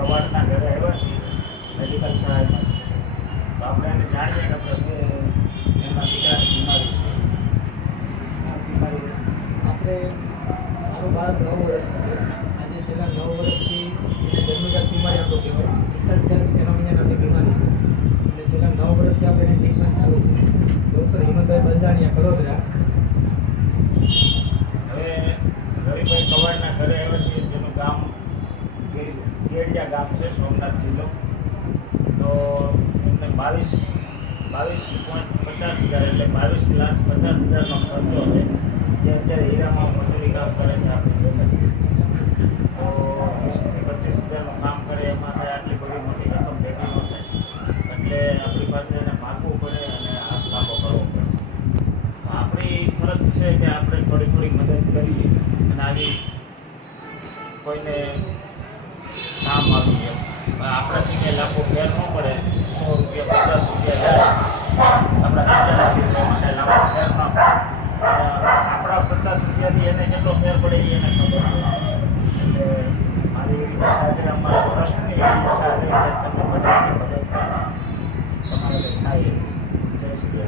કવાડના ઘરે આવ્યા છીએ. મેડિકલ સહાયમાં તો આપણે એને જાણીએ કે આપણે એમના પિતાની બીમારી છે. બીમારી આપણે મારું બાળક નવ વર્ષ આજે છેલ્લા નવ વર્ષથી એને જન્મજાત બીમારી આપતો કહેવાય. સિકલ સેલ ફેનોમિના નામની બીમારી છે. અને છેલ્લા નવ વર્ષથી આપણે ટ્રીટમેન્ટ ચાલુ છે. ડૉક્ટર હિમંતભાઈ બલદાણીયા વડોદરા ગેડિયા ગામ છે, સોમનાથ જિલ્લો. તો એમને બાવીસ બાવીસ પોઈન્ટ પચાસ હજાર એટલે બાવીસ લાખ પચાસ હજારનો ખર્ચો છે જે અત્યારે હીરામાં મજૂરી કામ કરે છે આપણી તો વીસથી પચીસ હજારનું કામ કરે, એમાં આટલી બધી મોટી રકમ ભેગી ન થાય. એટલે આપણી પાસે એને માગવું પડે અને હાથ લાંબો કરવો પડે. આપણી ફરજ છે કે આપણે થોડી થોડી મદદ કરીએ અને આવી કોઈને કામ આવી એમ. આપણાથી કંઈ લાખો ફેર ન પડે. સો રૂપિયા, પચાસ રૂપિયા જાય. આપણા ખર્ચા માટે લાખો ફેર ના પડે. આપણા પચાસ રૂપિયાથી એને કેટલો ફેર પડે એને ખબર એટલે મારી એવી ઈચ્છા છે અમારા પ્રશ્નની એવી ઈચ્છા છે કે તમે બધાને મદદ તમારે થાય જય શ્રી